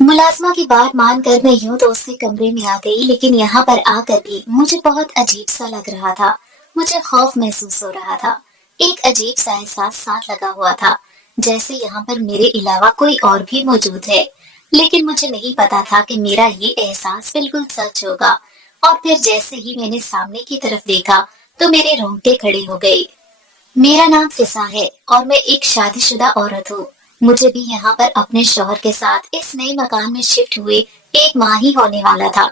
मुलाजमा की बात मानकर मैं यूं तो उसके कमरे में आ गई, लेकिन यहाँ पर आकर भी मुझे बहुत अजीब सा लग रहा था। मुझे खौफ महसूस हो रहा था। एक अजीब सा एहसास साथ लगा हुआ था, जैसे यहाँ पर मेरे अलावा कोई और भी मौजूद है। लेकिन मुझे नहीं पता था कि मेरा ये एहसास बिल्कुल सच होगा। और फिर जैसे ही मैंने सामने की तरफ देखा तो मेरे रोंगटे खड़े हो गए। मेरा नाम फिजा है और मैं एक शादीशुदा औरत हूँ। मुझे भी यहाँ पर अपने शौहर के साथ इस नए मकान में शिफ्ट हुए 1 माह ही होने वाला था।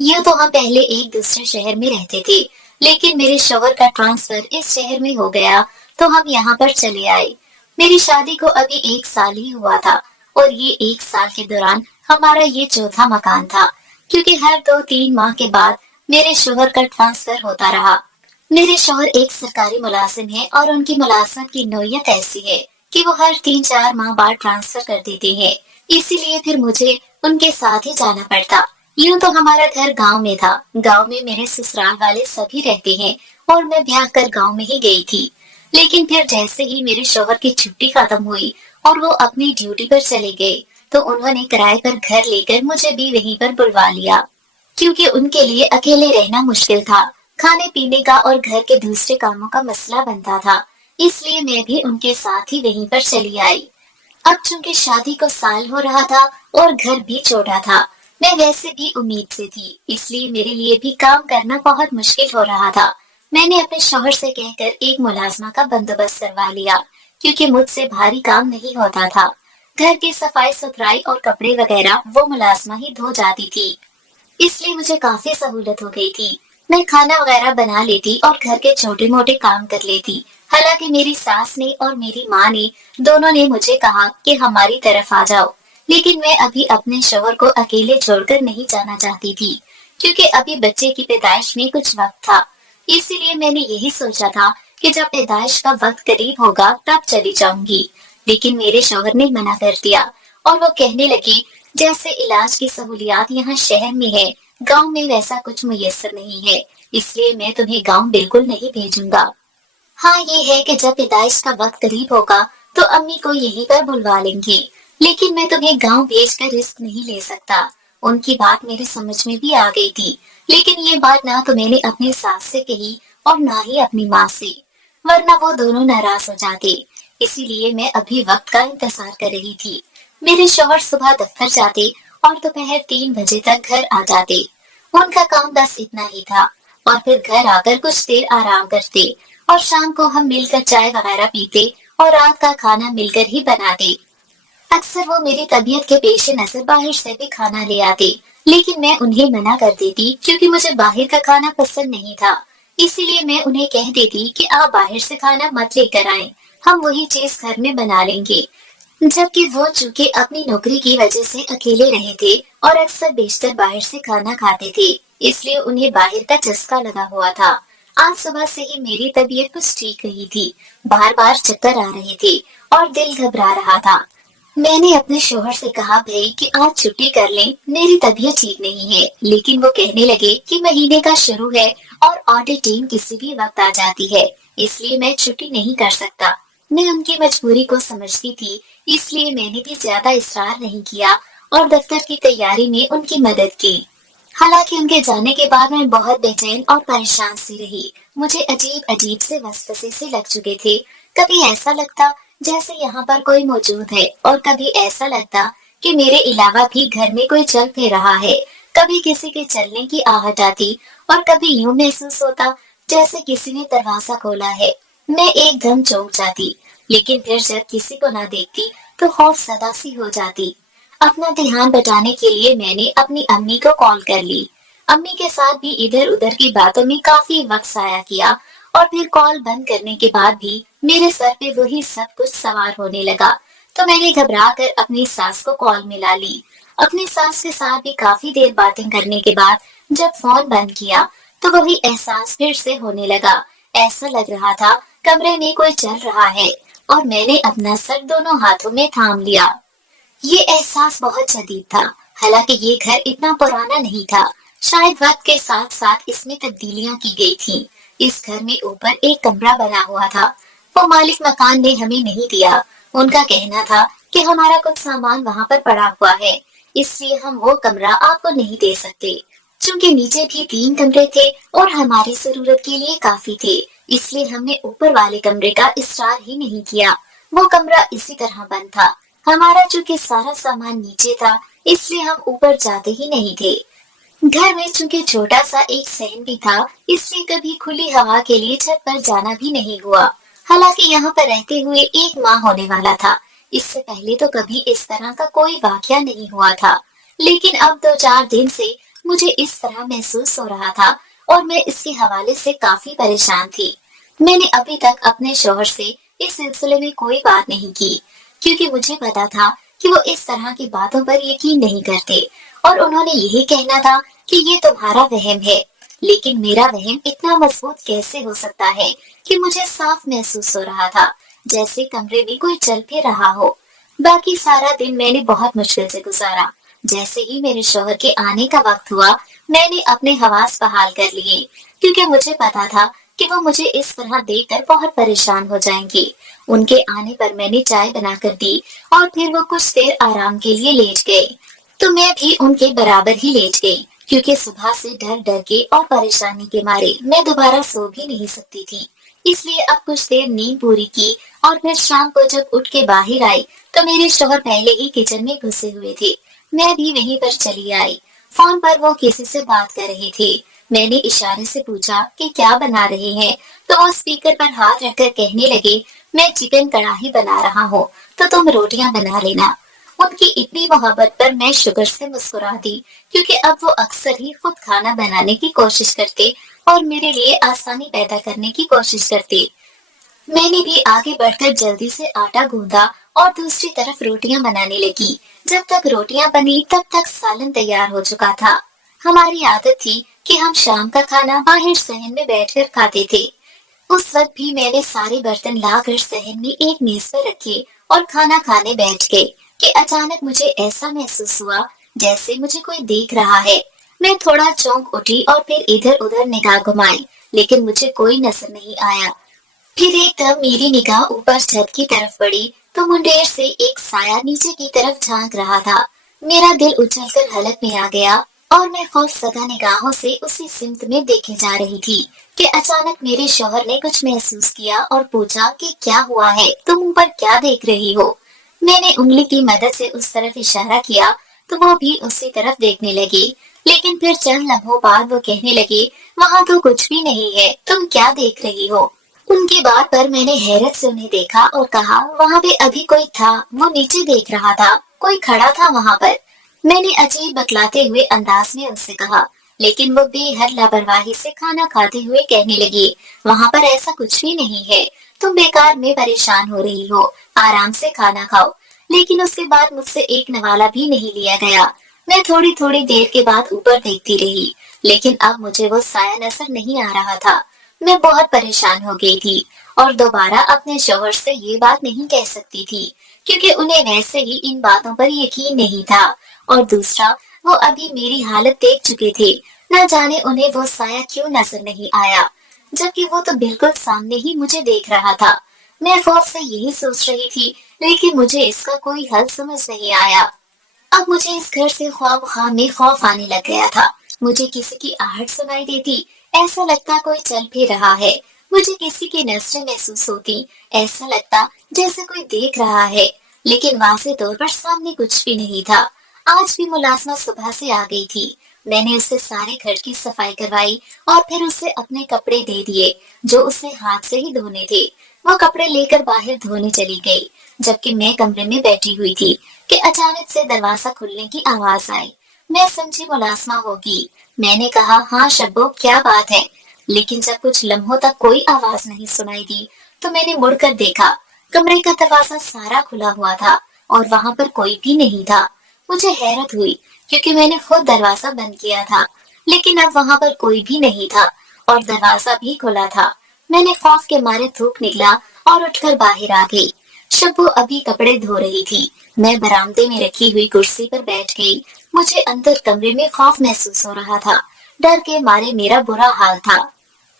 यूं तो हम पहले एक दूसरे शहर में रहते थे, लेकिन मेरे शौहर का ट्रांसफर इस शहर में हो गया तो हम यहाँ पर चले आए। मेरी शादी को अभी 1 साल ही हुआ था और ये 1 साल के दौरान हमारा ये चौथा मकान था, क्योंकि हर 2-3 माह के बाद मेरे शौहर का ट्रांसफर होता रहा। मेरे शौहर एक सरकारी मुलाजिम है और उनकी मुलाजमत की नौयत ऐसी है कि वो हर 3-4 माह बाद ट्रांसफर कर देते हैं। इसीलिए फिर मुझे उनके साथ ही जाना पड़ता। यूं तो हमारा घर गांव में था। गांव में मेरे ससुराल वाले सभी रहते हैं और मैं ब्याह कर गांव में ही गई थी। लेकिन फिर जैसे ही मेरे शौहर की छुट्टी खत्म हुई और वो अपनी ड्यूटी पर चले गए, तो उन्होंने किराए पर घर लेकर मुझे भी वहीं पर बुलवा लिया, क्योंकि उनके लिए अकेले रहना मुश्किल था। खाने पीने का और घर के दूसरे कामों का मसला बनता था, इसलिए मैं भी उनके साथ ही वहीं पर चली आई। अब चूंकि शादी को साल हो रहा था और घर भी छोटा था, मैं वैसे भी उम्मीद से थी, इसलिए मेरे लिए भी काम करना बहुत मुश्किल हो रहा था। मैंने अपने शौहर से कहकर एक मुलाजमा का बंदोबस्त करवा लिया, क्योंकि मुझसे भारी काम नहीं होता था। घर की सफाई सुथराई और कपड़े वगैरह वो मुलाजमा ही धो जाती थी, इसलिए मुझे काफी सहूलत हो गई थी। मैं खाना वगैरह बना लेती और घर के छोटे मोटे काम कर लेती। हालांकि मेरी सास ने और मेरी माँ ने दोनों ने मुझे कहा कि हमारी तरफ आ जाओ, लेकिन मैं अभी अपने शौहर को अकेले छोड़कर नहीं जाना चाहती थी, क्योंकि अभी बच्चे की पैदाइश में कुछ वक्त था। इसीलिए मैंने यही सोचा था कि जब पैदाइश का वक्त करीब होगा तब चली जाऊंगी। लेकिन मेरे शौहर ने मना कर दिया और वो कहने लगे, जैसे इलाज की सहूलियात यहाँ शहर में है, गांव में वैसा कुछ मुयस्सर नहीं है, इसलिए मैं तुम्हें गांव बिल्कुल नहीं भेजूंगा। हाँ, ये है कि जब पैदाइश का वक्त करीब होगा तो अम्मी को यहीं पर बुलवा लेंगे, लेकिन मैं तुम्हें गांव भेजकर रिस्क नहीं ले सकता। उनकी बात मेरे समझ में भी आ गई थी, लेकिन ये बात ना तो मैंने अपनी सास से कही और ना ही अपनी माँ से, वरना वो दोनों नाराज हो जाते। इसीलिए मैं अभी वक्त का इंतजार कर रही थी। मेरे शौहर सुबह दफ्तर जाते और दोपहर 3 बजे तक घर आ जाते। उनका काम बस इतना ही था, और फिर घर आकर कुछ देर आराम करते और शाम को हम मिलकर चाय वगैरह पीते और रात का खाना मिलकर ही बनाते। अक्सर वो मेरी तबीयत के पेश नजर बाहर से भी खाना ले आते, लेकिन मैं उन्हें मना कर देती, क्योंकि मुझे बाहर का खाना पसंद नहीं था। इसीलिए मैं उन्हें कह देती कि आप बाहर से खाना मत लेकर आएं, हम वही चीज घर में बना लेंगे। जबकि वो चूंकि अपनी नौकरी की वजह से अकेले रहे थे और अक्सर बेशतर बाहर से खाना खाते थे, इसलिए उन्हें बाहर का चस्का लगा हुआ था। आज सुबह से ही मेरी तबीयत कुछ ठीक नहीं थी, बार बार चक्कर आ रहे थे और दिल घबरा रहा था। मैंने अपने शोहर से कहा, भाई कि आज छुट्टी कर लें, मेरी तबीयत ठीक नहीं है, लेकिन वो कहने लगे कि महीने का शुरू है और ऑडिट टीम किसी भी वक्त आ जाती है, इसलिए मैं छुट्टी नहीं कर सकता। मैं उनकी मजबूरी को समझती थी, इसलिए मैंने भी ज्यादा इसरार नहीं किया और दफ्तर की तैयारी में उनकी मदद की। हालांकि उनके जाने के बाद मैं बहुत बेचैन और परेशान सी रही। मुझे अजीब अजीब से वसवसे से लग चुके थे। कभी ऐसा लगता जैसे यहाँ पर कोई मौजूद है, और कभी ऐसा लगता कि मेरे अलावा भी घर में कोई चल फिर रहा है। कभी किसी के चलने की आहट आती और कभी यूं महसूस होता जैसे किसी ने दरवाजा खोला है। मैं एकदम चौंक जाती, लेकिन फिर जब किसी को ना देखती तो खौफ सदा सी हो जाती। अपना ध्यान बटाने के लिए मैंने अपनी अम्मी को कॉल कर ली। अम्मी के साथ भी इधर उधर की बातों में काफी वक्त जाया किया, और फिर कॉल बंद करने के बाद भी मेरे सर पे वही सब कुछ सवार होने लगा। तो मैंने घबरा कर अपनी सास को कॉल मिला ली। अपनी सास के साथ भी काफी देर बातें करने के बाद जब फोन बंद किया तो वही एहसास फिर से होने लगा। ऐसा लग रहा था कमरे में कोई चल रहा है, और मैंने अपना सर दोनों हाथों में थाम लिया। ये एहसास बहुत शदीद था। हालांकि ये घर इतना पुराना नहीं था, शायद वक्त के साथ साथ इसमें तब्दीलियां की गई थीं। इस घर में ऊपर एक कमरा बना हुआ था, वो मालिक मकान ने हमें नहीं दिया। उनका कहना था कि हमारा कुछ सामान वहाँ पर पड़ा हुआ है, اس لیے ہم وہ کمرہ آپ کو نہیں دے سکتے۔ چونکہ نیچے بھی 3 کمرے تھے اور ہماری ضرورت کے لیے کافی تھے، اس لیے ہم نے اوپر والے کمرے کا اصرار ہی نہیں کیا۔ وہ کمرہ اسی طرح بند تھا۔ ہمارا چونکہ سارا سامان نیچے تھا، اس لیے ہم اوپر جاتے ہی نہیں تھے۔ گھر میں چونکہ چھوٹا سا ایک صحن بھی تھا، اس لیے کبھی کھلی ہوا کے لیے چھت پر جانا بھی نہیں ہوا۔ حالانکہ یہاں پر رہتے ہوئے 1 ماہ ہونے والا تھا، اس سے پہلے تو کبھی اس طرح کا کوئی واقعہ نہیں ہوا تھا۔ لیکن اب 2-4 دن سے مجھے اس طرح محسوس ہو رہا تھا اور میں اس کے حوالے سے کافی پریشان تھی۔ میں نے ابھی تک اپنے شوہر سے اس سلسلے میں کوئی بات نہیں کی، کیونکہ مجھے پتا تھا کہ وہ اس طرح کی باتوں پر یقین نہیں کرتے اور انہوں نے یہی کہنا تھا کہ یہ تمہارا وہم ہے۔ لیکن میرا وہم اتنا مضبوط کیسے ہو سکتا ہے کہ مجھے صاف محسوس ہو رہا تھا جیسے کمرے میں کوئی چل پھر رہا ہو۔ باقی سارا دن میں نے بہت مشکل سے گزارا۔ جیسے ہی میرے شوہر کے آنے کا وقت ہوا، میں نے اپنے حواس بحال کر لیے، کیونکہ مجھے پتا تھا کہ وہ مجھے اس طرح دیکھ کر بہت پریشان ہو جائیں گے۔ ان کے آنے پر میں نے چائے بنا کر دی اور پھر وہ کچھ دیر آرام کے لیے لیٹ گئے، تو میں بھی ان کے برابر ہی لیٹ گئی، کیونکہ صبح سے ڈر ڈر کے اور پریشانی کے مارے میں دوبارہ سو بھی نہیں سکتی تھی۔ اس لیے اب کچھ دیر نیند پوری کی اور پھر شام کو جب اٹھ کے باہر آئی تو میرے شوہر پہلے ہی کچن میں گھسے ہوئے تھے۔ میں بھی وہیں پر چلی آئی۔ فون پر وہ کسی سے بات کر رہے تھے۔ میں نے اشارے سے پوچھا کہ کیا بنا رہے ہیں، تو وہ اسپیکر پر ہاتھ رکھ کر کہنے لگے، میں چکن کڑھائی بنا رہا ہوں تو تم روٹیاں بنا لینا۔ ان کی اتنی محبت پر میں شکر سے مسکرا دی، کیونکہ اب وہ اکثر ہی خود کھانا بنانے کی کوشش کرتے اور میرے لیے آسانی پیدا کرنے کی کوشش کرتے۔ میں نے بھی آگے بڑھ کر جلدی سے آٹا گوندا اور دوسری طرف روٹیاں بنانے لگی۔ جب تک روٹیاں بنی تب تک سالن تیار ہو چکا تھا۔ ہماری عادت تھی کہ ہم شام کا کھانا باہر صحن میں بیٹھ کر کھاتے تھے۔ اس وقت بھی میں نے سارے برتن لا کر صحن میں ایک میز پر رکھے اور کھانا کھانے بیٹھ گئے کہ اچانک مجھے ایسا محسوس ہوا جیسے مجھے کوئی دیکھ رہا ہے۔ میں تھوڑا چونک اٹھی اور پھر ادھر ادھر نگاہ گھمائی، لیکن مجھے کوئی نظر نہیں آیا۔ پھر ایک دم میری نگاہ اوپر چھت کی طرف پڑی تو منڈیر سے ایک سایہ نیچے کی طرف جھانک رہا تھا۔ میرا دل اچھل کر حلق میں آ گیا اور میں خوف زدہ نگاہوں سے اسی سمت میں دیکھے جا رہی تھی کہ اچانک میرے شوہر نے کچھ محسوس کیا اور پوچھا کہ کیا ہوا ہے، تم اوپر کیا دیکھ رہی ہو؟ میں نے انگلی کی مدد سے اس طرف اشارہ کیا تو وہ بھی اسی طرف دیکھنے لگے، لیکن پھر چند لمحوں بعد وہ کہنے لگے، وہاں تو کچھ بھی نہیں ہے، تم کیا دیکھ رہی ہو؟ ان کی بات پر میں نے حیرت سے انہیں دیکھا اور کہا، وہاں پہ ابھی کوئی تھا، وہ نیچے دیکھ رہا تھا، کوئی کھڑا تھا وہاں پر۔ میں نے عجیب بتلاتے ہوئے انداز میں ان سے کہا، لیکن وہ بے حد لاپرواہی سے کھانا کھاتے ہوئے کہنے لگی، وہاں پر ایسا کچھ بھی نہیں ہے، تم بیکار میں پریشان ہو رہی ہو، آرام سے کھانا کھاؤ۔ لیکن اس کے بعد مجھ سے ایک نوالہ بھی نہیں لیا گیا۔ میں تھوڑی تھوڑی دیر کے بعد اوپر دیکھتی رہی، لیکن اب مجھے وہ سایہ نظر نہیں آ رہا تھا۔ میں بہت پریشان ہو گئی تھی اور دوبارہ اپنے شوہر سے یہ بات نہیں کہہ سکتی تھی، کیونکہ انہیں ویسے ہی ان باتوں پر یقین نہیں تھا، اور دوسرا وہ ابھی میری حالت دیکھ چکے تھے، نہ جانے انہیں وہ سایہ کیوں نظر نہیں آیا، جبکہ وہ تو بالکل سامنے ہی مجھے دیکھ رہا تھا۔ میں خوف سے یہی سوچ رہی تھی، لیکن مجھے اس کا کوئی حل سمجھ نہیں آیا۔ اب مجھے اس گھر سے خواب خواہ میں خوف آنے لگ گیا تھا۔ مجھے کسی کی آہٹ سنائی دیتی، ایسا لگتا کوئی چل پھر رہا ہے۔ مجھے کسی کی نظریں محسوس ہوتی، ایسا لگتا جیسے کوئی دیکھ رہا ہے، لیکن واضح طور پر سامنے کچھ بھی نہیں تھا۔ آج بھی ملازمہ صبح سے آ گئی تھی۔ میں نے اسے سارے گھر کی صفائی کروائی اور پھر اسے اپنے کپڑے دے دیے جو اسے ہاتھ سے ہی دھونے تھے۔ وہ کپڑے لے کر باہر دھونے چلی گئی، جبکہ میں کمرے میں بیٹھی ہوئی تھی کہ اچانک سے دروازہ کھلنے کی آواز آئی۔ میں سمجھی ملازمہ ہوگی۔ میں نے کہا، ہاں شبو، کیا بات ہے؟ لیکن جب کچھ لمحوں تک کوئی آواز نہیں سنائی دی تو میں نے مڑ کر دیکھا، کمرے کا دروازہ سارا کھلا ہوا تھا اور وہاں پر کوئی بھی نہیں تھا۔ مجھے حیرت ہوئی کیونکہ میں نے خود دروازہ بند کیا تھا، لیکن اب وہاں پر کوئی بھی نہیں تھا اور دروازہ بھی کھلا تھا۔ میں نے خوف کے مارے تھوک نکلا اور اٹھ کر باہر آ گئی۔ شبو ابھی کپڑے دھو رہی تھی۔ میں برآمدے میں رکھی ہوئی کرسی پر بیٹھ گئی۔ مجھے اندر کمرے میں خوف محسوس ہو رہا تھا، ڈر کے مارے میرا برا حال تھا،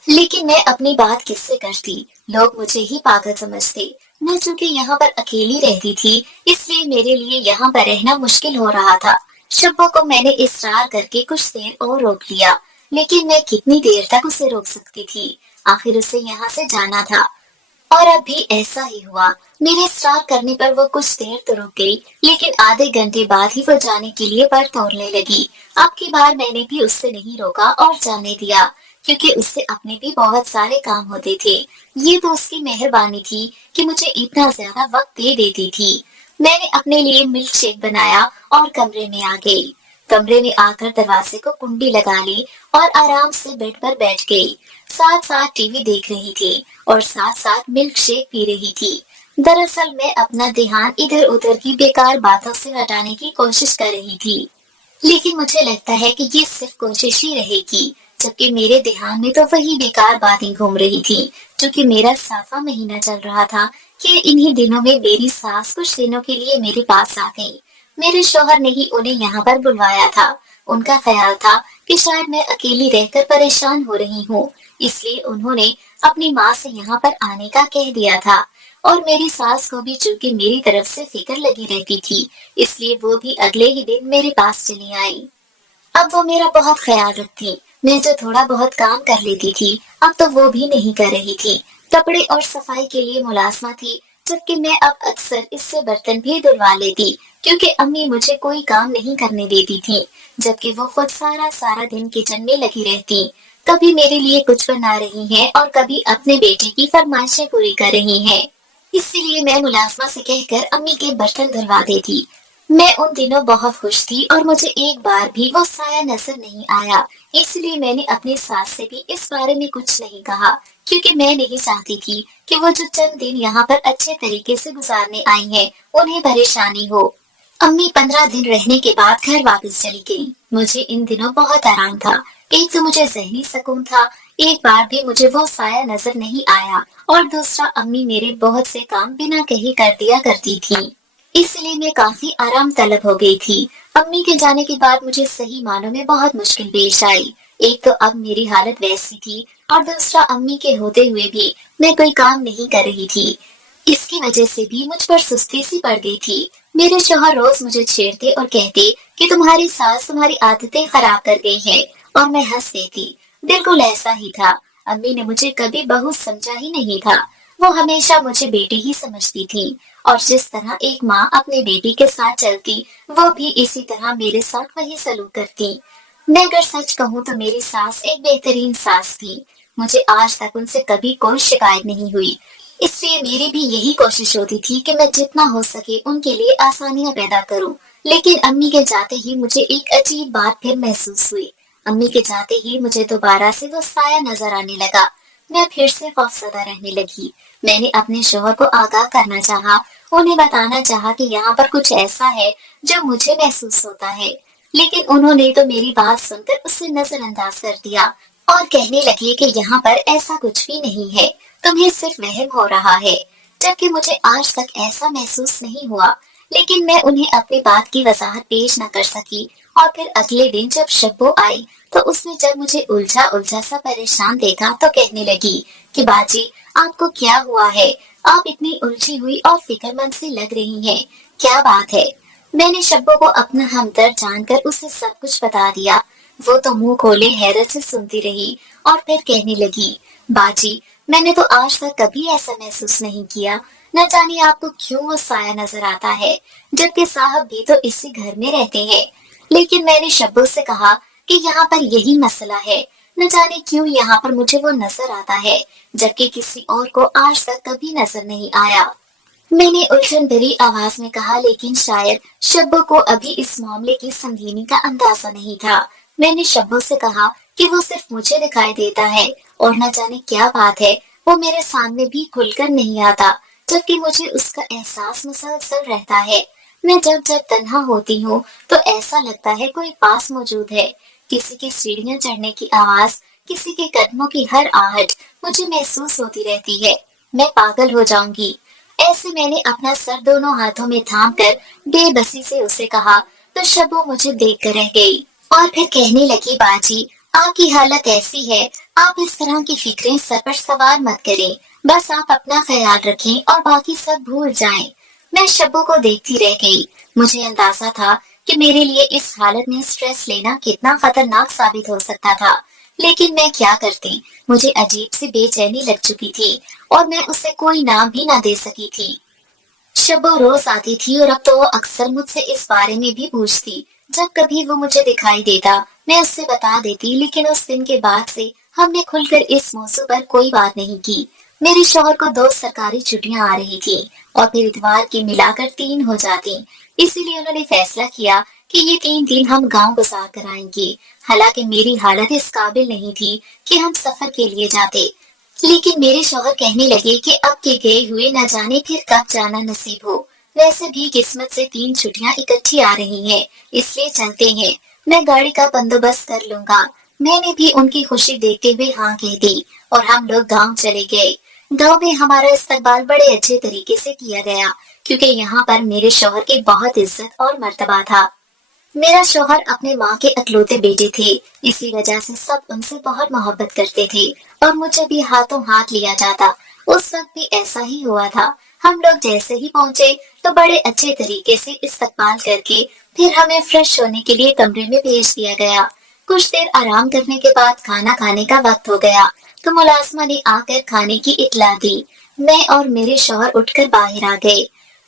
لیکن میں اپنی بات کس سے کرتی؟ لوگ مجھے ہی پاگل سمجھتے۔ میں چونکہ یہاں پر اکیلی رہتی تھی، اس لیے میرے لیے یہاں پر رہنا مشکل ہو رہا تھا۔ शब्बो को मैंने इसरार करके कुछ देर और रोक लिया, लेकिन मैं कितनी देर तक उसे रोक सकती थी। आखिर उसे यहाँ से जाना था। और अब भी ऐसा ही हुआ। मेरे इसरार करने पर वो कुछ देर तो रुक गई, लेकिन आधे घंटे बाद ही वो जाने के लिए पर तोड़ने लगी। अब की बार मैंने भी उससे नहीं रोका और जाने दिया, क्योंकि उससे अपने भी बहुत सारे काम होते थे। ये तो उसकी मेहरबानी थी कि मुझे इतना ज्यादा वक्त दे देती थी। मैंने अपने लिए मिल्क शेक बनाया और कमरे में आ गई। कमरे में आकर दरवाजे को कुंडी लगा ली और आराम से बेड पर बैठ गई। साथ साथ टीवी देख रही थी और साथ साथ मिल्क शेक पी रही थी। दरअसल मैं अपना ध्यान इधर उधर की बेकार बातों से हटाने की कोशिश कर रही थी, लेकिन मुझे लगता है कि ये सिर्फ कोशिश ही रहेगी, जबकि मेरे ध्यान में तो वही बेकार बातें घूम रही थी। क्योंकि मेरा 7वां महीना चल रहा था कि इन्हीं दिनों में मेरी सास कुछ दिनों के लिए मेरे पास आ गई। मेरे शौहर ने ही उन्हें यहाँ पर बुलवाया था। उनका ख्याल था कि शायद मैं अकेली रहकर परेशान हो रही हूँ, इसलिए उन्होंने अपनी माँ से यहाँ पर आने का कह दिया था। और मेरी सास को भी चूंकि मेरी तरफ से फिक्र लगी रहती थी, इसलिए वो भी अगले ही दिन मेरे पास चली आई। अब वो मेरा बहुत ख्याल रखती। मैं जो थोड़ा बहुत काम कर लेती थी, अब तो वो भी नहीं कर रही थी। कपड़े और सफाई के लिए मुलाजमा थी, जबकि मैं अब अक्सर इससे बर्तन भी धुलवा लेती, क्योंकि अम्मी मुझे कोई काम नहीं करने देती थी, जबकि वो खुद सारा सारा दिन किचन में लगी रहती। कभी मेरे लिए कुछ बना रही हैं और कभी अपने बेटे की फरमाइशें पूरी कर रही हैं। इसीलिए मैं मुलाजमा से कहकर अम्मी के बर्तन धुलवा देती। मैं उन दिनों बहुत खुश थी और मुझे एक बार भी वो साया नजर नहीं आया। इसलिए मैंने अपनी सास से भी इस बारे में कुछ नहीं कहा, क्योंकि मैं नहीं चाहती थी कि वो जो चंद दिन यहाँ पर अच्छे तरीके से गुजारने आई हैं, उन्हें परेशानी हो। अम्मी 15 दिन रहने के बाद घर वापस चली गई। मुझे इन दिनों बहुत आराम था। एक तो मुझे जहनी सुकून था, एक बार भी मुझे वो साया नजर नहीं आया, और दूसरा अम्मी मेरे बहुत से काम बिना कहे कर दिया करती थी। इसलिए मैं काफी आराम तलब हो गई थी। अम्मी के जाने के बाद मुझे सही मानों में बहुत मुश्किल पेश आई। एक तो अब मेरी हालत वैसी थी, और दूसरा अम्मी के होते हुए भी मैं कोई काम नहीं कर रही थी। इसकी वजह से भी मुझ पर सुस्ती सी पड़ गई थी। मेरे शौहर रोज मुझे छेड़ते और कहते कि तुम्हारी सास तुम्हारी आदतें खराब कर गई है, और मैं हंस देती। बिल्कुल ऐसा ही था। अम्मी ने मुझे कभी बहू समझा ही नहीं था। वो हमेशा मुझे बेटी ही समझती थी, और जिस तरह एक माँ अपने बेटी के साथ चलती, वो भी इसी तरह मेरे साथ वही सलूक करती। मैं अगर सच कहूँ तो मेरी सास एक बेहतरीन सास थी। मुझे आज तक उनसे कभी कोई शिकायत नहीं हुई। इसलिए मेरी भी यही कोशिश होती थी कि मैं जितना हो सके उनके लिए आसानियां पैदा करूं। लेकिन अम्मी के जाते ही मुझे एक अजीब बात फिर महसूस हुई। अम्मी के जाते ही मुझे दोबारा से वो साया नजर आने लगा। मैं फिर से खौफजदा रहने लगी। मैंने अपने शौहर को आगाह करना चाहा, उन्हें बताना चाहा कि यहाँ पर कुछ ऐसा है जो मुझे महसूस होता है, लेकिन उन्होंने तो मेरी बात सुनकर उसे नजरअंदाज कर दिया और कहने लगे कि यहाँ पर ऐसा कुछ भी नहीं है, तुम्हें सिर्फ वहम हो रहा है। जबकि मुझे आज तक ऐसा महसूस नहीं हुआ, लेकिन मैं उन्हें अपनी बात की वजाहत पेश न कर सकी। और फिर अगले दिन जब शब्बो आई, तो उसने जब मुझे उलझा उलझा सा परेशान देखा तो कहने लगी कि बाजी, आपको क्या हुआ है? आप इतनी उलझी हुई और फिक्रमंद सी लग रही हैं। क्या बात है? मैंने शब्बो को अपना हमदर्द जानकर उसे सब कुछ बता दिया। वो तो मुंह खोले हैरत से सुनती रही और फिर कहने लगी, बाजी, मैंने तो आज तक कभी ऐसा महसूस नहीं किया। न जाने आपको क्यों वो साया नजर आता है, जबकि साहब भी तो इसी घर में रहते हैं। लेकिन मैंने शब्बो से कहा कि यहाँ पर यही मसला है। न जाने क्यों यहाँ पर मुझे वो नजर आता है, जबकि किसी और को आज तक कभी नजर नहीं आया। मैंने उलझन भरी आवाज में कहा, लेकिन शायद शब्बो को अभी इस मामले की संगीनी का अंदाजा नहीं था। मैंने शब्बो से कहा कि वो सिर्फ मुझे दिखाई देता है, और न जाने क्या बात है, वो मेरे सामने भी खुलकर नहीं आता, जबकि मुझे उसका एहसास मुसलसल रहता है। मैं जब जब तन्हा होती हूँ तो ऐसा लगता है कोई पास मौजूद है। किसी की सीढ़ियाँ चढ़ने की आवाज, किसी के कदमों की हर आहट मुझे महसूस होती रहती है। मैं पागल हो जाऊंगी। ऐसे मैंने अपना सर दोनों हाथों में थाम कर बेबसी से उसे कहा, तो शब्बो मुझे देख कर रह गई और फिर कहने लगी, बाजी, आपकी हालत ऐसी है, आप इस तरह की फिक्रें सर पर सवार मत करें। बस आप अपना ख्याल रखें और बाकी सब भूल जाएं। मैं शब्बो को देखती रह गई। मुझे अंदाजा था کہ میرے लिए इस हालत में स्ट्रेस लेना कितना खतरनाक साबित हो सकता था। लेकिन मैं क्या करती, मुझे अजीब सी बेचैनी लग चुकी थी और मैं उसे कोई नाम भी ना दे सकी थी। शब्बो रोज आती थी और अब तो वो अक्सर मुझसे इस बारे में भी पूछती। जब कभी वो मुझे दिखाई देता मैं उससे बता देती, लेकिन उस दिन के बाद से हमने खुलकर इस मौजू पर कोई बात नहीं की। मेरे शौहर को 2 सरकारी छुट्टियां आ रही थी और फिर इतवार की मिलाकर 3 हो जाती। इसीलिए उन्होंने फैसला किया कि ये 3 दिन हम गांव गुजार कर आएंगे। हालांकि मेरी हालत इस काबिल नहीं थी कि हम सफर के लिए जाते, लेकिन मेरे शौहर कहने लगे कि अब के गए हुए न जाने फिर कब जाना नसीब हो। वैसे भी किस्मत से 3 छुट्टियां इकट्ठी आ रही हैं, इसलिए चलते हैं। मैं गाड़ी का बंदोबस्त कर लूंगा। मैंने भी उनकी खुशी देखते हुए हाँ कह दी और हम लोग गांव चले गए। गांव में हमारा इस्तकबाल बड़े अच्छे तरीके से किया गया, क्योंकि यहाँ पर मेरे शौहर की बहुत इज्जत और मर्तबा था। मेरा शौहर अपने माँ के अकलौते बेटे थे, इसी वजह से सब उनसे बहुत मोहब्बत करते थे और मुझे भी हाथों हाथ लिया जाता। उस वक्त भी ऐसा ही हुआ था। हम लोग जैसे ही पहुँचे तो बड़े अच्छे तरीके से इस्तकबाल करके फिर हमें फ्रेश होने के लिए कमरे में भेज दिया गया। कुछ देर आराम करने के बाद खाना खाने का वक्त हो गया तो मुलाजमा ने आकर खाने की इत्तला दी। मैं और मेरे शौहर उठकर बाहर आ गए।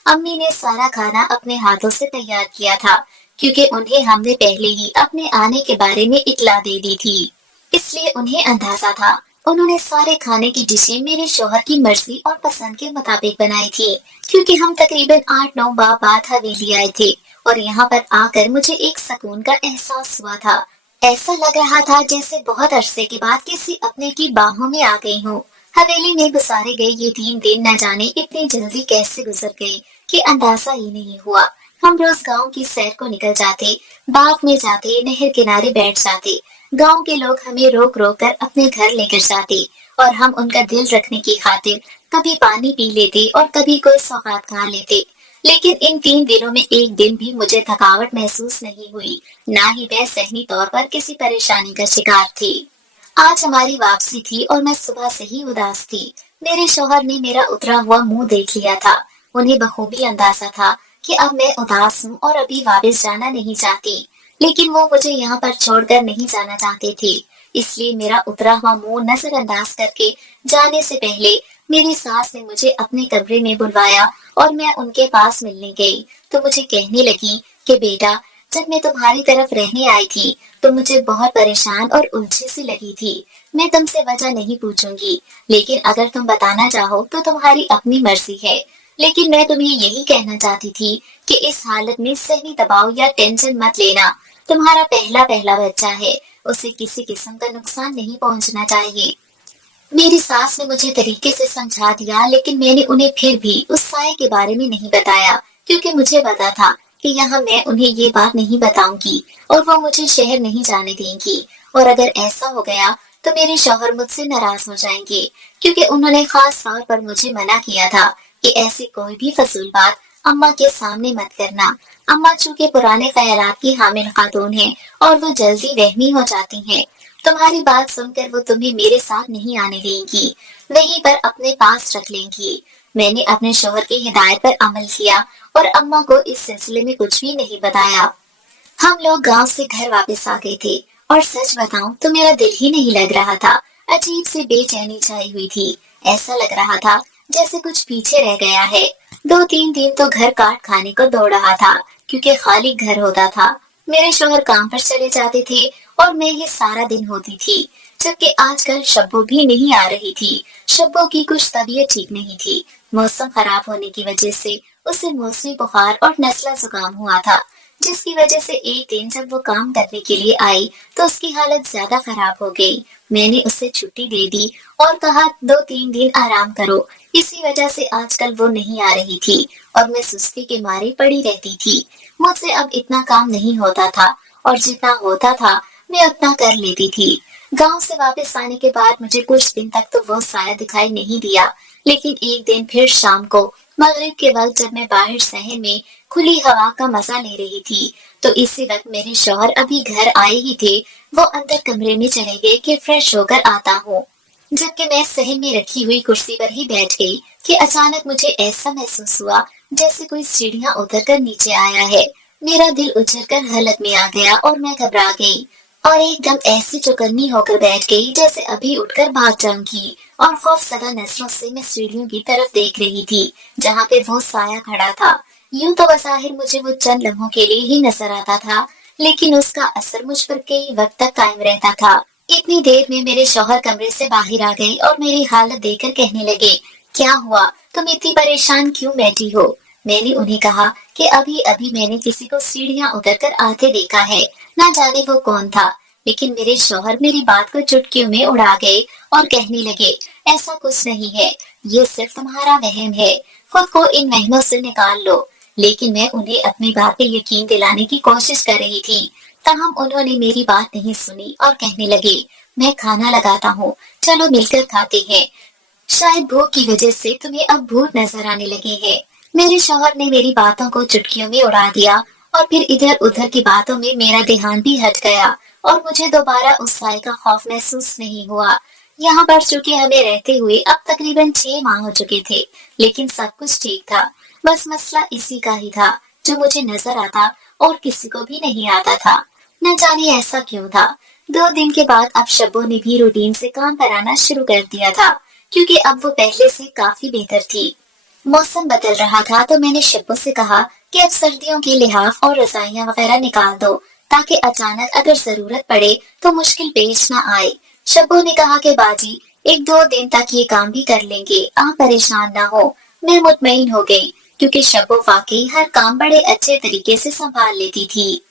अम्मी ने सारा खाना अपने हाथों से तैयार किया था, क्योंकि उन्हें हमने पहले ही अपने आने के बारे में इत्तला दे दी थी, इसलिए उन्हें अंदाजा था। उन्होंने सारे खाने की डिशें मेरे शौहर की मर्जी और पसंद के मुताबिक बनाई थी, क्योंकि हम तकरीबन 8-9 माह बाद हवेली आए थे और यहाँ पर आकर मुझे एक सुकून का एहसास हुआ था। ऐसा लग रहा था जैसे बहुत अरसे के बाद किसी अपने की बाहों में आ गई हूँ। हवेली में गुजारे गए ये 3 दिन न जाने इतनी जल्दी कैसे गुजर गए कि अंदाजा ही नहीं हुआ। हम रोज गांव की सैर को निकल जाते, बाग में जाते, नहर किनारे बैठ जाते। गांव के लोग हमें रोक रोक कर अपने घर लेकर जाते और हम उनका दिल रखने की खातिर कभी पानी पी लेते और कभी कोई सौगात खा लेते। लेकिन इन 3 दिनों में एक दिन भी मुझे थकावट महसूस नहीं हुई, ना ही मैं ज़हनी तौर पर किसी परेशानी का शिकार थी। आज हमारी वापसी थी और मैं सुबह से ही उदास थी। मेरे शौहर ने मेरा उतरा हुआ मुंह देख लिया था। उन्हें बखूबी अंदाजा था कि अब मैं उदास हूँ और अभी वापस जाना नहीं चाहती, लेकिन वो मुझे यहाँ पर छोड़कर नहीं जाना चाहते थे। इसलिए मेरा उतरा हुआ मुंह नजरअंदाज करके जाने से पहले मेरी सास ने मुझे अपने कमरे में बुलवाया और मैं उनके पास मिलने गई तो मुझे कहने लगी कि बेटा, जब मैं तुम्हारी तरफ रहने आई थी तो मुझे बहुत परेशान और उलझी सी लगी थी। मैं तुमसे वजह नहीं पूछूंगी, लेकिन अगर तुम बताना चाहो तो तुम्हारी अपनी मर्जी है। लेकिन मैं तुम्हें यही कहना चाहती थी कि इस हालत में सहनी दबाव या टेंशन मत लेना। तुम्हारा पहला पहला बच्चा है, उसे किसी किस्म का नुकसान नहीं पहुंचना चाहिए। मेरी सास ने मुझे तरीके से समझा दिया, लेकिन मैंने उन्हें फिर भी उस साय के बारे में नहीं बताया, क्योंकि मुझे पता था कि यहाँ मैं उन्हें ये बात नहीं बताऊंगी और वो मुझे शहर नहीं जाने देंगी। और अगर ऐसा हो गया तो मेरे शौहर मुझसे नाराज हो जाएंगे, क्योंकि उन्होंने खास तौर पर मुझे मना किया था कि ऐसी कोई भी फजूल बात अम्मा के सामने मत करना। अम्मा चूंकि पुराने ख्यालात की हामिल खातून हैं और वो जल्दी वहमी हो जाती हैं। तुम्हारी बात सुनकर वो तुम्हें मेरे साथ नहीं आने देंगी, वहीं पर अपने पास रख लेंगी। मैंने अपने शौहर की हिदायत पर अमल किया और अम्मा को इस सिलसिले में कुछ भी नहीं बताया। हम लोग गांव से घर वापस आ गए थे और सच बताऊं तो मेरा दिल ही नहीं लग रहा था। अजीब सी बेचैनी छाई हुई थी। ऐसा लग रहा था जैसे कुछ पीछे रह गया है। 2-3 दिन तो घर काट खाने को दौड़ रहा था, क्योंकि खाली घर होता था। मेरे शौहर काम पर चले जाते थे और मैं ही सारा दिन होती थी, जबकि आजकल शब्बो भी नहीं आ रही थी। शब्बो की कुछ तबीयत ठीक नहीं थी। मौसम खराब होने की वजह से उसे मौसमी बुखार और नज़ला जुकाम हुआ था, जिसकी वजह से एक दिन जब वो काम करने के लिए आई तो उसकी हालत ज्यादा खराब हो गई। मैंने उसे छुट्टी दे दी और कहा 2-3 दिन आराम करो। इसी वजह से आजकल वो नहीं आ रही थी और मैं सुस्ती के मारे पड़ी रहती थी। मुझसे अब इतना काम नहीं होता था और जितना होता था मैं उतना कर लेती थी। गांव से वापस आने के बाद मुझे कुछ दिन तक तो वो साया दिखाई नहीं दिया, लेकिन एक दिन फिर शाम को मगरिब के वक्त जब मैं बाहर शहर में खुली हवा का मजा ले रही थी तो इसी वक्त मेरे शौहर अभी घर आए ही थे। वो अंदर कमरे में चले गए कि फ्रेश होकर आता हूँ, जबकि मैं सहन में रखी हुई कुर्सी पर ही बैठ गई कि अचानक मुझे ऐसा महसूस हुआ जैसे कोई सीढ़ियां उतर कर नीचे आया है। मेरा दिल उछलकर हलक में आ गया और मैं घबरा गई और एकदम ऐसी चौकन्नी होकर बैठ गई जैसे अभी उठकर भाग जाऊंगी। और खौफसदा नजरों से मैं सीढ़ियों की तरफ देख रही थी जहाँ पे वो साया खड़ा था। यूं तो बज़ाहिर मुझे वो चंद लम्हों के लिए ही नजर आता था, लेकिन उसका असर मुझ पर कई वक्त तक कायम रहता था। इतनी देर में मेरे शौहर कमरे से बाहर आ गए और मेरी हालत देखकर कहने लगे, क्या हुआ, तुम इतनी परेशान क्यों बैठी हो? मैंने उन्हें कहा कि अभी अभी मैंने किसी को सीढ़ियां उतरकर आते देखा है, ना जाने वो कौन था। लेकिन मेरे शौहर मेरी बात को चुटकियों में उड़ा गए और कहने लगे, ऐसा कुछ नहीं है, ये सिर्फ तुम्हारा वहम है, खुद को इन वहमों से निकाल लो। लेकिन मैं उन्हें अपनी बात पे यकीन दिलाने की कोशिश कर रही थी, ताहम उन्होंने मेरी बात नहीं सुनी और कहने लगे, मैं खाना लगाता हूँ, चलो मिलकर खाते हैं। शायद भूख की वजह से तुम्हें अब भूत नजर आने लगे हैं। मेरे शौहर ने मेरी बातों को चुटकियों में उड़ा दिया और फिर इधर उधर की बातों में मेरा ध्यान भी हट गया और मुझे दोबारा उस साय का खौफ महसूस नहीं हुआ। यहाँ पर चूंकि हमें रहते हुए अब तकरीबन 6 माह हो चुके थे, लेकिन सब कुछ ठीक था। बस मसला इसी का ही था जो मुझे नजर आता और किसी को भी नहीं आता था। न जाने ऐसा क्यों था। 2 दिन के बाद अब शब्बो ने भी रूटीन से काम पर आना शुरू कर दिया था, क्योंकि अब वो पहले से काफी बेहतर थी। मौसम बदल रहा था तो मैंने शब्बो से कहा कि अब सर्दियों के लिहाफ और रजाइयां वगैरह निकाल दो, ताकि अचानक अगर जरूरत पड़े तो मुश्किल पेश न आए। शब्बो ने कहा कि बाजी 1-2 दिन तक ये काम भी कर लेंगे, आप परेशान ना हो। मैं मुतमईन हो गई, क्योंकि शब्बो वाकई हर काम बड़े अच्छे तरीके से संभाल लेती थी।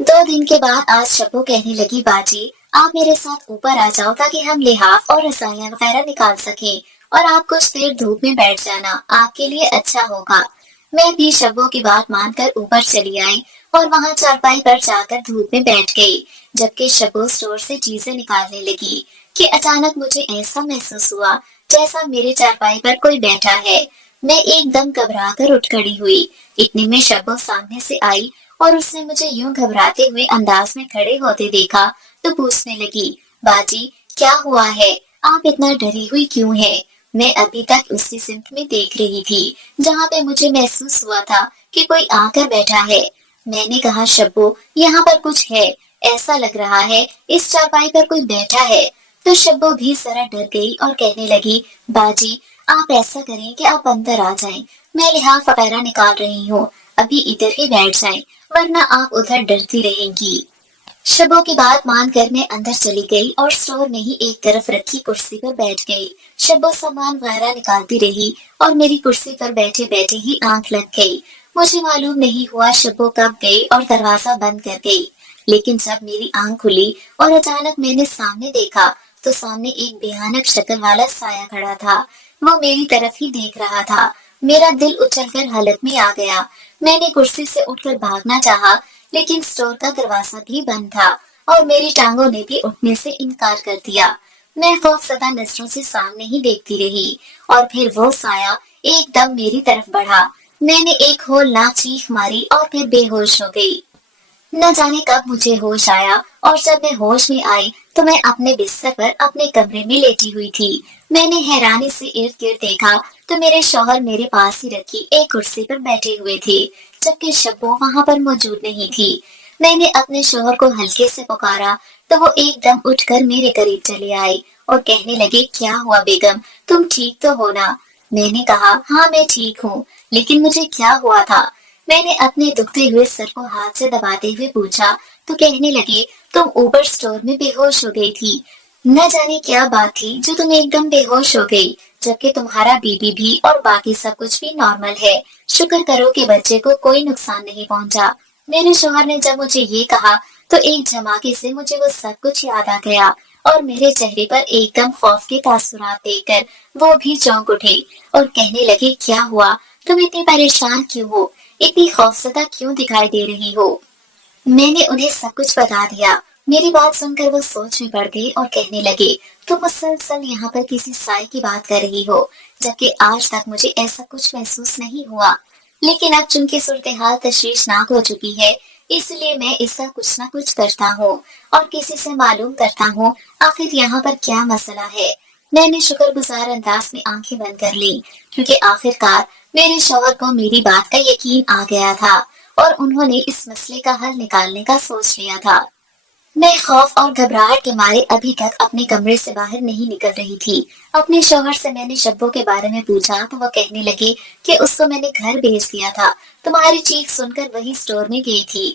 2 दिन के बाद आज शब्बो कहने लगी, बाजी आप मेरे साथ ऊपर आ जाओ ताकि हम लिहाफ और रजाइयां वगैरह निकाल सकें, और आप कुछ देर धूप में बैठ जाना, आपके लिए अच्छा होगा। मैं भी शब्बो की बात मानकर ऊपर चली आई और वहां चारपाई पर जाकर धूप में बैठ गई। जबकि शब्बो स्टोर से चीजें निकालने लगी कि अचानक मुझे ऐसा महसूस हुआ जैसा मेरे चारपाई पर कोई बैठा है। मैं एकदम घबरा कर उठ खड़ी हुई। इतने में शब्बो सामने से आई और उसने मुझे यूं घबराते हुए अंदाज में खड़े होते देखा तो पूछने लगी, बाजी क्या हुआ है, आप इतना डरी हुई क्यों है? मैं अभी तक उसी सिमत में देख रही थी जहाँ पे मुझे महसूस हुआ था कि कोई आकर बैठा है। मैंने कहा, शब्बो यहाँ पर कुछ है, ऐसा लग रहा है इस चारपाई पर कोई बैठा है। तो शब्बो भी जरा डर गई और कहने लगी, बाजी आप ऐसा करें कि आप अंदर आ जाएं, मैं लिहाफ वगैरह निकाल रही हूँ, अभी इधर ही बैठ जाएं, वरना आप उधर डरती रहेंगी। शब्बो की बात मानकर मैं अंदर चली गई और स्टोर में ही एक तरफ रखी कुर्सी पर बैठ गई। शब्बो सामान वगैरह निकालती रही और मेरी कुर्सी पर बैठे बैठे ही आंख लग गई। मुझे मालूम नहीं हुआ शब्बो कब गई और दरवाजा बंद कर गई, लेकिन जब मेरी आंख खुली और अचानक मैंने सामने देखा तो सामने एक भयानक शक्ल वाला साया खड़ा था। वो मेरी तरफ ही देख रहा था। मेरा दिल उछलकर हलक में आ गया। मैंने कुर्सी से उठकर भागना चाहा, लेकिन स्टोर का दरवाजा भी बंद था और मेरी टांगों ने भी उठने से इनकार कर दिया। मैं खौफजदा नजरों से सामने ही देखती रही और फिर वो साया एकदम मेरी तरफ बढ़ा। मैंने एक होलनाक चीख मारी और फिर बेहोश हो गई। न जाने कब मुझे होश आया और जब मैं होश में आई तो मैं अपने बिस्तर पर अपने कमरे में लेटी हुई थी। मैंने हैरानी से इर्द गिर्द देखा तो मेरे शौहर मेरे पास ही रखी एक कुर्सी पर बैठे हुए थे, जबकि शब्बो वहां पर मौजूद नहीं थी। मैंने अपने शौहर को हल्के से पुकारा तो वो एकदम उठकर मेरे करीब चले आए और कहने लगे, क्या हुआ बेगम, तुम ठीक तो हो ना? मैंने कहा, हाँ मैं ठीक हूँ, लेकिन मुझे क्या हुआ था? मैंने अपने दुखते हुए सर को हाथ से दबाते हुए पूछा तो कहने लगे, तुम ऊपर स्टोर में बेहोश हो गई थी। न जाने क्या बात थी जो तुम एकदम बेहोश हो गई, जबकि तुम्हारा बीबी भी और बाकी सब कुछ भी नॉर्मल है। शुक्र करो कि बच्चे को कोई नुकसान नहीं पहुंचा। मेरे शौहर ने जब मुझे ये कहा तो एक झमाके से मुझे वो सब कुछ याद आ गया और मेरे चेहरे पर एकदम खौफ के तासुरात देखकर वो भी चौंक उठे और कहने लगे, क्या हुआ, तुम इतनी परेशान क्यों हो, इतनी खौफजदा क्यों दिखाई दे रही हो? मैंने उन्हें सब कुछ बता दिया। मेरी बात सुनकर वो सोच में पड़ गए और कहने लगे, तुम मुसलसल यहाँ पर किसी साय की बात कर रही हो, जबकि आज तक मुझे ऐसा कुछ महसूस नहीं हुआ। लेकिन अब चूंकि सूरत हाल तशवीशनाक हो चुकी है, इसलिए मैं इसका कुछ ना कुछ करता हूँ और किसी से मालूम करता हूँ आखिर यहाँ पर क्या मसला है। मैंने शुक्रगुजार अंदाज में आंखें बंद कर ली, क्योंकि आखिरकार मेरे शौहर को मेरी बात का यकीन आ गया था اور انہوں نے اس مسئلے کا حل نکالنے کا سوچ لیا تھا۔ میں خوف اور گھبراہٹ کے مارے ابھی تک اپنے کمرے سے باہر نہیں نکل رہی تھی۔ اپنے شوہر سے میں نے شبو کے بارے میں پوچھا تو وہ کہنے لگے کہ اس کو میں نے گھر بھیج دیا تھا۔ تمہاری چیخ سن کر وہی اسٹور میں گئی تھی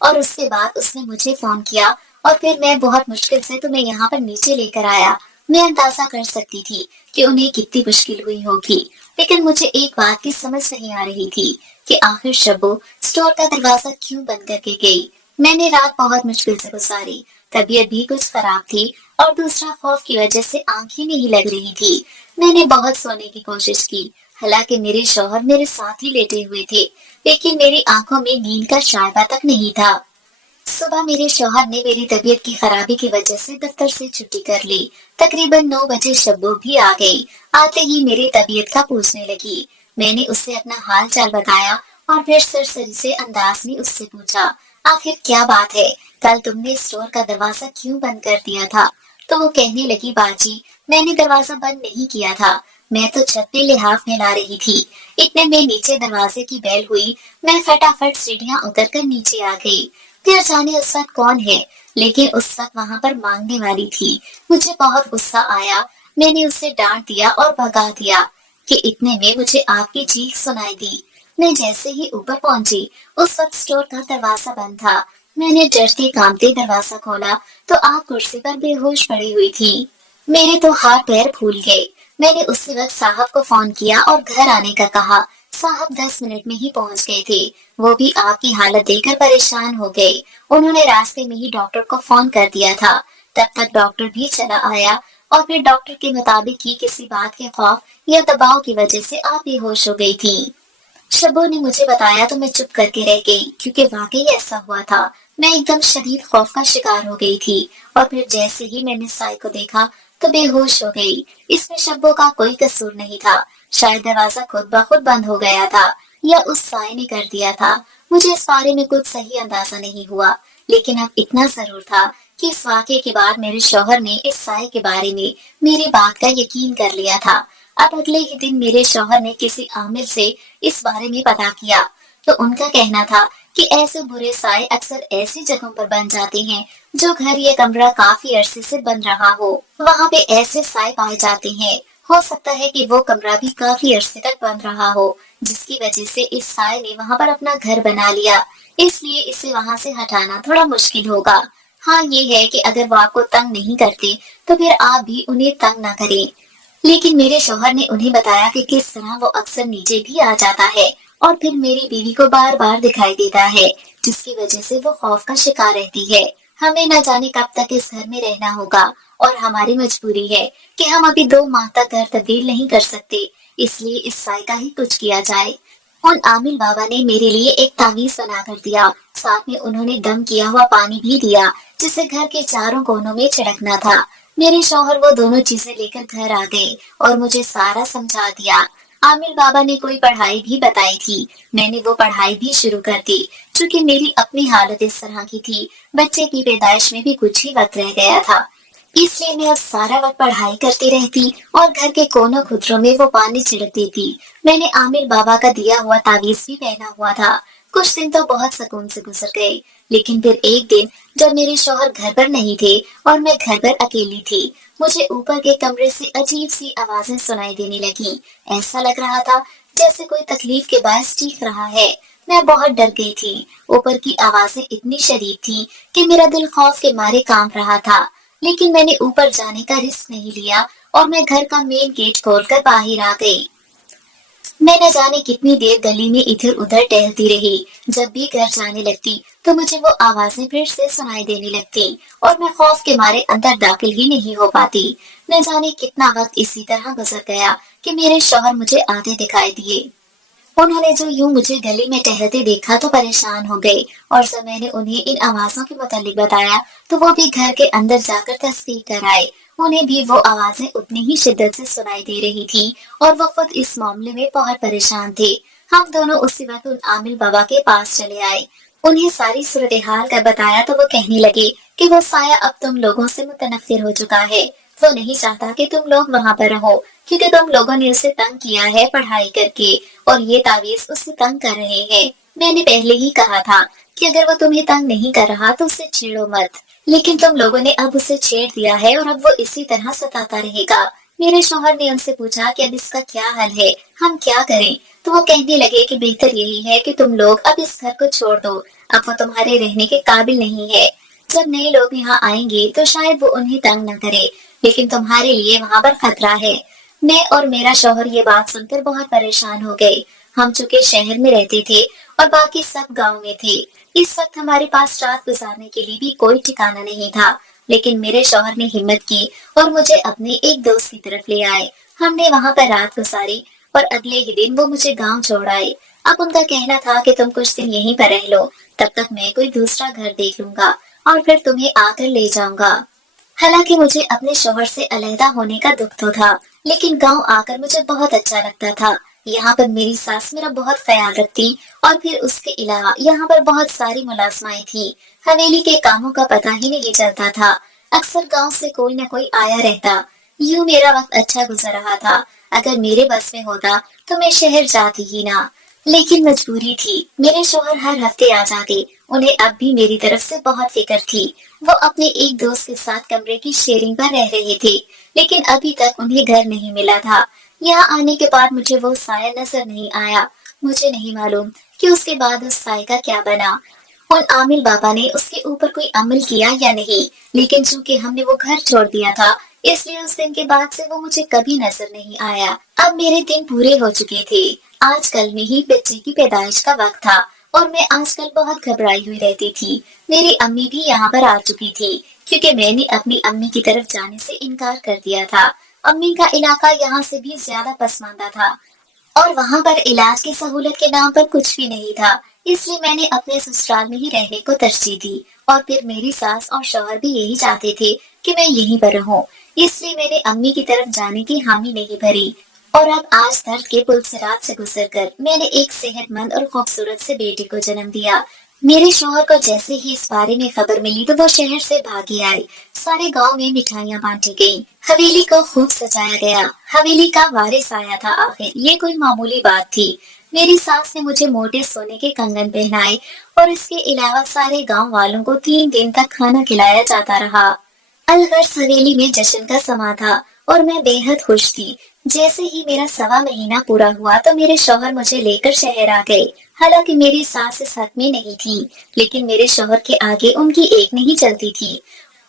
اور اس کے بعد اس نے مجھے فون کیا اور پھر میں بہت مشکل سے تمہیں یہاں پر نیچے لے کر آیا۔ میں اندازہ کر سکتی تھی کہ انہیں کتنی مشکل ہوئی ہوگی، لیکن مجھے ایک بات کی سمجھ نہیں آ رہی تھی کہ آخر شبو اسٹور کا دروازہ کیوں بند کر کے گئی۔ میں نے رات بہت مشکل سے گزاری، طبیعت بھی کچھ خراب تھی اور دوسرا خوف کی وجہ سے آنکھیں نہیں لگ رہی تھی۔ میں نے بہت سونے کی کوشش کی، حالانکہ میرے شوہر میرے ساتھ ہی لیٹے ہوئے تھے، لیکن میری آنکھوں میں نیند کا شائبہ تک نہیں تھا۔ صبح میرے شوہر نے میری طبیعت کی خرابی کی وجہ سے دفتر سے چھٹی کر لی۔ تقریباً 9 بجے شبو بھی آ گئی۔ آتے ہی میری طبیعت کا پوچھنے لگی۔ میں نے اسے اپنا حال چال بتایا اور پھر سرسری سے انداز میں اس سے پوچھا، آخر کیا بات ہے؟ کل تم نے اسٹور کا دروازہ کیوں بند کر دیا تھا؟ تو وہ کہنے لگی، باجی میں نے دروازہ بند نہیں کیا تھا، میں تو چھت پہ لحاف میں لا رہی تھی۔ اتنے میں نیچے دروازے کی بیل ہوئی، میں فٹافٹ سیڑھیاں اتر کر نیچے آ گئی۔ پھر جانے اس وقت کون ہے، لیکن اس وقت وہاں پر مانگنے والی تھی۔ مجھے بہت غصہ آیا، میں نے اسے ڈانٹ دیا اور بھگا دیا کہ اتنے میں مجھے آپ کی چیخ سنائی دی۔ میں جیسے ہی اوپر پہنچی اس وقت اسٹور کا دروازہ بند تھا۔ میں نے ڈرتے کانپتے دروازہ کھولا تو آپ کرسی پر بے ہوش پڑی ہوئی تھی۔ میرے تو ہاتھ پیر پھول گئے۔ میں نے اسی وقت صاحب کو فون کیا اور گھر آنے کا کہا۔ صاحب 10 منٹ میں ہی پہنچ گئے تھے۔ وہ بھی آپ کی حالت دیکھ کر پریشان ہو گئے۔ انہوں نے راستے میں ہی ڈاکٹر کو فون کر دیا تھا۔ تب تک ڈاکٹر بھی چلا آیا اور پھر ڈاکٹر کے مطابق ہی کسی بات کے خوف یا دباؤ کی وجہ سے آپ بے ہوش ہو گئی تھی۔ شبو نے مجھے بتایا تو میں چپ کر کے رہ گئی، کیونکہ واقعی ایسا ہوا تھا۔ میں ایک دم شدید خوف کا شکار ہو گئی تھی اور پھر جیسے ہی میں نے سائے کو دیکھا تو بے ہوش ہو گئی۔ اس میں شبو کا کوئی قصور نہیں تھا۔ شاید دروازہ خود بخود بند ہو گیا تھا یا اس سائے نے کر دیا تھا۔ مجھے اس بارے میں کچھ صحیح اندازہ نہیں ہوا، لیکن اب اتنا ضرور تھا کہ اس واقعے کے بعد میرے شوہر نے اس سائے کے بارے میں میری بات کا یقین کر لیا تھا۔ اب اگلے ہی دن میرے شوہر نے کسی عامل سے اس بارے میں پتا کیا تو ان کا کہنا تھا کہ ایسے برے سائے اکثر ایسی جگہوں پر بن جاتے ہیں جو گھر یا کمرہ کافی عرصے سے بن رہا ہو، وہاں پہ ایسے سائے پائے جاتے ہیں۔ ہو سکتا ہے کہ وہ کمرہ بھی کافی عرصے تک بن رہا ہو، جس کی وجہ سے اس سائے نے وہاں پر اپنا گھر بنا لیا، اس لیے اسے وہاں سے ہٹانا تھوڑا مشکل ہوگا۔ ہاں یہ ہے کہ اگر وہ آپ کو تنگ نہیں کرتے تو پھر آپ بھی انہیں تنگ نہ کریں۔ لیکن میرے شوہر نے انہیں بتایا کہ کس طرح وہ اکثر نیچے بھی آ جاتا ہے اور پھر میری بیوی کو بار بار دکھائی دیتا ہے، جس کی وجہ سے وہ خوف کا شکار رہتی ہے۔ ہمیں نہ جانے کب تک اس گھر میں رہنا ہوگا اور ہماری مجبوری ہے کہ ہم ابھی 2 ماہ تک گھر تبدیل نہیں کر سکتے، اس لیے اس سائے کا ہی کچھ کیا جائے۔ ان عامل بابا نے میرے لیے ایک تعویذ بنا کر دیا، ساتھ میں انہوں نے دم کیا ہوا پانی بھی دیا جسے گھر کے چاروں کونوں میں چھڑکنا تھا۔ میرے شوہر وہ دونوں چیزیں لے کر گھر آ گئے اور مجھے سارا سمجھا دیا۔ عامل بابا نے کوئی پڑھائی بھی بتائی تھی، میں نے وہ پڑھائی بھی شروع کر دی، چونکہ میری اپنی حالت اس طرح کی تھی، بچے کی پیدائش میں بھی کچھ ہی وقت رہ گیا تھا، اس لیے میں اب سارا وقت پڑھائی کرتی رہتی اور گھر کے کونوں خطروں میں وہ پانی چھڑک دیتی۔ میں نے عامل بابا کا دیا ہوا تعویذ بھی پہنا ہوا تھا۔ کچھ دن تو بہت سکون سے گزر گئے، لیکن پھر ایک دن جب میرے شوہر گھر پر نہیں تھے اور میں گھر پر اکیلی تھی، مجھے اوپر کے کمرے سے عجیب سی آوازیں سنائی دینے لگیں۔ ایسا لگ رہا تھا جیسے کوئی تکلیف کے باعث چیخ رہا ہے۔ میں بہت ڈر گئی تھی۔ اوپر کی آوازیں اتنی شدید تھیں کہ میرا دل خوف کے مارے کانپ رہا تھا، لیکن میں نے اوپر جانے کا رسک نہیں لیا اور میں گھر کا مین گیٹ کھول کر باہر آ گئی۔ میں نہ جانے کتنی دیر گلی میں ادھر ادھر ٹہلتی رہی۔ جب بھی گھر جانے لگتی تو مجھے وہ آوازیں پھر سے سنائی دینے لگتی اور میں خوف کے مارے اندر داخل ہی نہیں ہو پاتی۔ نہ جانے کتنا وقت اسی طرح گزر گیا کہ میرے شوہر مجھے آتے دکھائی دیے۔ انہوں نے جو یوں مجھے گلی میں ٹہلتے دیکھا تو پریشان ہو گئے، اور جب میں نے انہیں ان آوازوں کے متعلق بتایا تو وہ بھی گھر کے اندر جا کر تصدیق کر آئے۔ انہیں بھی وہ آوازیں اتنی ہی شدت سے سنائی دے رہی تھی اور وہ خود اس معاملے میں بہت پریشان تھے۔ ہم دونوں اسی وقت ان عامل بابا کے پاس چلے آئے۔ انہیں ساری صورتحال کا بتایا تو وہ کہنے لگے کہ وہ سایہ اب تم لوگوں سے متنفر ہو چکا ہے، وہ نہیں چاہتا کہ تم لوگ وہاں پر رہو، کیونکہ تم لوگوں نے اسے تنگ کیا ہے پڑھائی کر کے، اور یہ تعویذ اسے تنگ کر رہے ہیں۔ میں نے پہلے ہی کہا تھا کہ اگر وہ تمہیں تنگ نہیں کر رہا تو اسے چھیڑو مت، لیکن تم لوگوں نے اب اسے چھیڑ دیا ہے اور اب وہ اسی طرح ستاتا رہے گا۔ میرے شوہر نے ان سے پوچھا کہ اب اس کا کیا حل ہے، ہم کیا کریں؟ تو وہ کہنے لگے کہ بہتر یہی ہے کہ تم لوگ اب اس گھر کو چھوڑ دو، اب وہ تمہارے رہنے کے قابل نہیں ہے۔ جب نئے لوگ یہاں آئیں گے تو شاید وہ انہیں تنگ نہ کرے، لیکن تمہارے لیے وہاں پر خطرہ ہے۔ میں اور میرا شوہر یہ بات سن کر بہت پریشان ہو گئے۔ ہم چونکہ شہر میں رہتے تھے اور باقی سب گاؤں میں تھے، اس وقت ہمارے پاس رات گزارنے کے لیے بھی کوئی ٹھکانہ نہیں تھا، لیکن میرے شوہر نے ہمت کی اور مجھے اپنے ایک دوست کی طرف لے آئے۔ ہم نے وہاں پر رات گزاری اور اگلے ہی دن وہ مجھے گاؤں چھوڑ آئے۔ اب ان کا کہنا تھا کہ تم کچھ دن یہیں پر رہ لو، تب تک میں کوئی دوسرا گھر دیکھ لوں گا اور پھر تمہیں آ کر لے جاؤں گا۔ حالانکہ مجھے اپنے شوہر سے علیحدہ ہونے کا دکھ تو تھا، لیکن گاؤں آ کر مجھے بہت اچھا لگتا تھا۔ یہاں پر میری ساس میرا بہت خیال رکھتی اور پھر اس کے علاوہ یہاں پر بہت ساری ملازمائیں تھیں۔ حویلی کے کاموں کا پتہ ہی نہیں چلتا تھا، اکثر گاؤں سے کوئی نہ کوئی آیا رہتا۔ یوں میرا وقت اچھا گزر رہا تھا۔ اگر میرے بس میں ہوتا تو میں شہر جاتی ہی نہ، لیکن مجبوری تھی۔ میرے شوہر ہر ہفتے آ جاتے، انہیں اب بھی میری طرف سے بہت فکر تھی۔ وہ اپنے ایک دوست کے ساتھ کمرے کی شیئرنگ پر رہ رہے تھے، لیکن ابھی تک انہیں گھر نہیں ملا تھا۔ یہاں آنے کے بعد مجھے وہ سایہ نظر نہیں آیا۔ مجھے نہیں معلوم کہ اس کے بعد اس سائے کا کیا بنا۔ ان عامل بابا نے اس کے اوپر کوئی عمل کیا یا نہیں، لیکن چونکہ ہم نے وہ گھر چھوڑ دیا تھا اس لیے اس دن کے بعد سے وہ مجھے کبھی نظر نہیں آیا۔ اب میرے دن پورے ہو چکے تھے۔ آج کل میں ہی بچے کی پیدائش کا وقت تھا اور میں آج کل بہت گھبرائی ہوئی رہتی تھی۔ میری امی بھی یہاں پر آ چکی تھی کیونکہ میں نے اپنی امی کی طرف جانے سے انکار کر دیا تھا۔ امی کا علاقہ یہاں سے بھی زیادہ پسماندہ تھا اور وہاں پر علاج کی سہولت کے نام پر کچھ بھی نہیں تھا، اس لیے میں نے اپنے سسرال میں ہی رہنے کو ترجیح دی اور پھر میری ساس اور شوہر بھی یہی چاہتے تھے کہ میں یہیں پر رہوں، اس لیے میں نے امی کی طرف جانے کی حامی نہیں بھری۔ اور اب آج درد کے پلسرات سے گزر کر میں نے ایک صحت مند اور خوبصورت سے بیٹے کو جنم دیا۔ میرے شوہر کو جیسے ہی اس بارے میں خبر ملی تو وہ شہر سے بھاگی آئے۔ سارے گاؤں میں مٹھائیاں بانٹی گئیں، حویلی کو خوب سجایا گیا۔ حویلی کا وارث آیا تھا، آخر یہ کوئی معمولی بات تھی۔ میری ساس نے مجھے موٹے سونے کے کنگن پہنائے اور اس کے علاوہ سارے گاؤں والوں کو 3 دن تک کھانا کھلایا جاتا رہا۔ الغرض حویلی میں جشن کا سما تھا اور میں بے حد خوش تھی۔ جیسے ہی میرا 1.25 مہینہ پورا ہوا تو میرے شوہر مجھے لے کر شہر آ گئے۔ حالانکہ میری ساس اس حق میں نہیں تھی، لیکن میرے شوہر کے آگے ان کی ایک نہیں چلتی تھی۔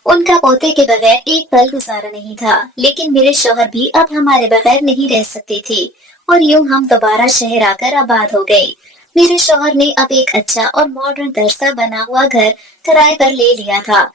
ان کا پوتے کے بغیر ایک پل گزارا نہیں تھا، لیکن میرے شوہر بھی اب ہمارے بغیر نہیں رہ سکتے تھے اور یوں ہم دوبارہ شہر آ کر آباد ہو گئے۔ میرے شوہر نے اب ایک اچھا اور ماڈرن طرز کا بنا ہوا گھر کرائے پر لے لیا تھا۔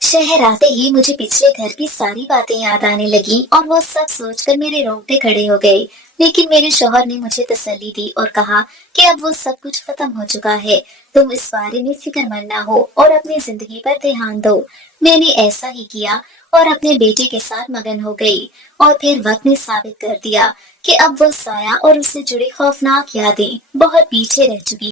شہر آتے ہی مجھے پچھلے گھر کی ساری باتیں یاد آنے لگیں اور وہ سب سوچ کر میرے رونگٹے کھڑے ہو گئے، لیکن میرے شوہر نے مجھے تسلی دی اور کہا کہ اب وہ سب کچھ ختم ہو چکا ہے، تم اس بارے میں فکر مند نہ ہو اور اپنی زندگی پر دھیان دو۔ میں نے ایسا ہی کیا اور اپنے بیٹے کے ساتھ مگن ہو گئی، اور پھر وقت نے ثابت کر دیا کہ اب وہ سایہ اور اس سے جڑی خوفناک یادیں بہت پیچھے رہ چکی